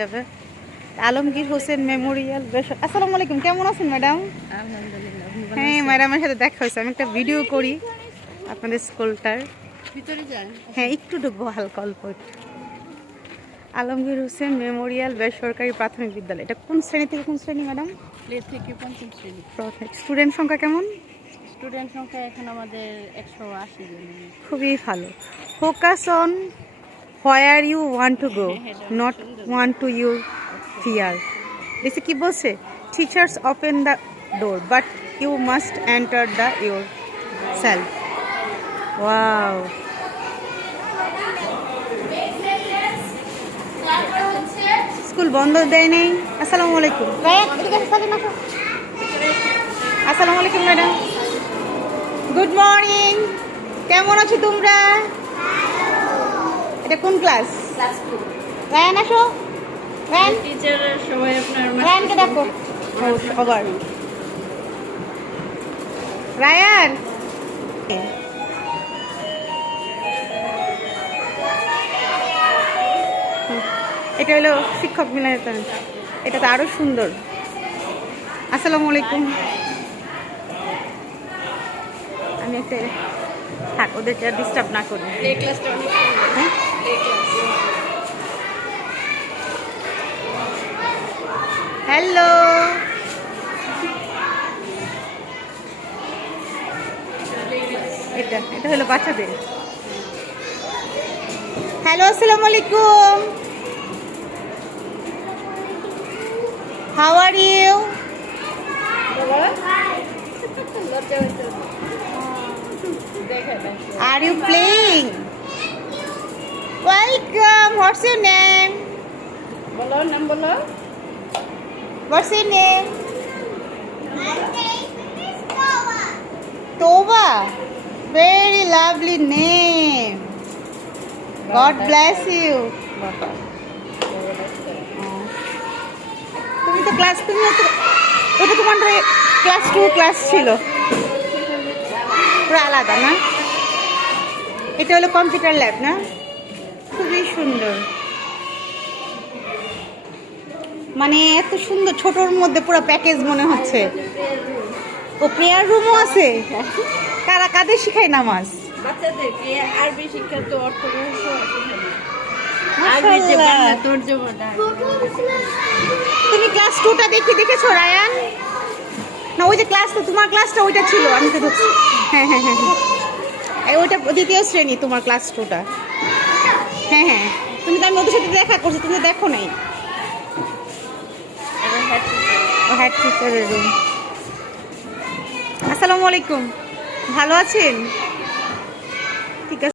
যাবে আলমগীর হোসেন মেমোরিয়াল। আসসালামু আলাইকুম, কেমন আছেন ম্যাডাম? আলহামদুলিল্লাহ। হ্যাঁ, ম্যাডামের সাথে দেখা হয়েছে। আমি একটা ভিডিও করি আপনাদের স্কুলটার। ভিতরে যান। হ্যাঁ, একটু ঢুকবো, হালকা অল্প একটু। আলমগীর হোসেন মেমোরিয়াল বেসরকারি প্রাথমিক বিদ্যালয়। এটা কোন শ্রেণী থেকে কোন শ্রেণী ম্যাডাম? প্লে থেকে পঞ্চম শ্রেণী। স্টুডেন্ট সংখ্যা কেমন? স্টুডেন্ট সংখ্যা এখন আমাদের 180 জন। খুবই ভালো। Focus on where you want to go, not want to your fear. দেখছি কি বলছে, teachers open the door but you must enter the yourself. Wow, school বন্ধ দেয় নেই। আসসালামু আলাইকুম। আসসালামু আলাইকুম ম্যাডাম, গুড মর্নিং। কেমন আছো তোমরা? এটা কোন ক্লাস? ক্লাস 2। রায়ান আসো। রায়ান, টিচারের সবাই আপনার রায়ানকে দেখো। আবার রায়ান, এটা হলো শিক্ষক মিলনায়তন। এটা তো আরো সুন্দর। আসসালামু আলাইকুম। আমি একটা থাক, ওদেরকে ডিস্টার্ব না করি। প্লে ক্লাসটা অনেক সুন্দর। হ্যাঁ, প্লে ক্লাস। হ্যালো। এটা এটা হলো বাচ্চাদের। হ্যালো, আসসালামু আলাইকুম। How are you? Are you playing? Welcome. What's your name? বলো, নাম বলো। What's your name? Tova. Very lovely name. God bless you. তুমি তো ক্লাস, ওটা তোমার ক্লাস 2 ক্লাস ছিল, পুরো আলাদা না? এটা হলো কম্পিউটার ল্যাব না? খুবই সুন্দর, মানে এত সুন্দর, ছোটর মধ্যে পুরো প্যাকেজ মনে হচ্ছে। ও প্রেয়ার রুমও আছে। কারা কাদের শিখায় নামাজ? বাচ্চাদেরকে আরবি শিক্ষা তো অর্থ রহস্য আছে। মাশাআল্লাহ। তুমি ক্লাস 2টা দেখেছো রায়ান? না, ওই যে ক্লাসটা, তোমার ক্লাসটা ওইটা ছিল, আমি তো ঢুকছি। হ্যাঁ হ্যাঁ হ্যাঁ হ্যাঁ, ওইটা দ্বিতীয় শ্রেণী, তোমার ক্লাস 2টা। হ্যাঁ হ্যাঁ, তুমি তো, আমি ওদের সাথে দেখা করছি, তুমি তো দেখো নাই। হেড টিচারের রুম। আসসালামু আলাইকুম, ভালো আছেন? ঠিক আছে।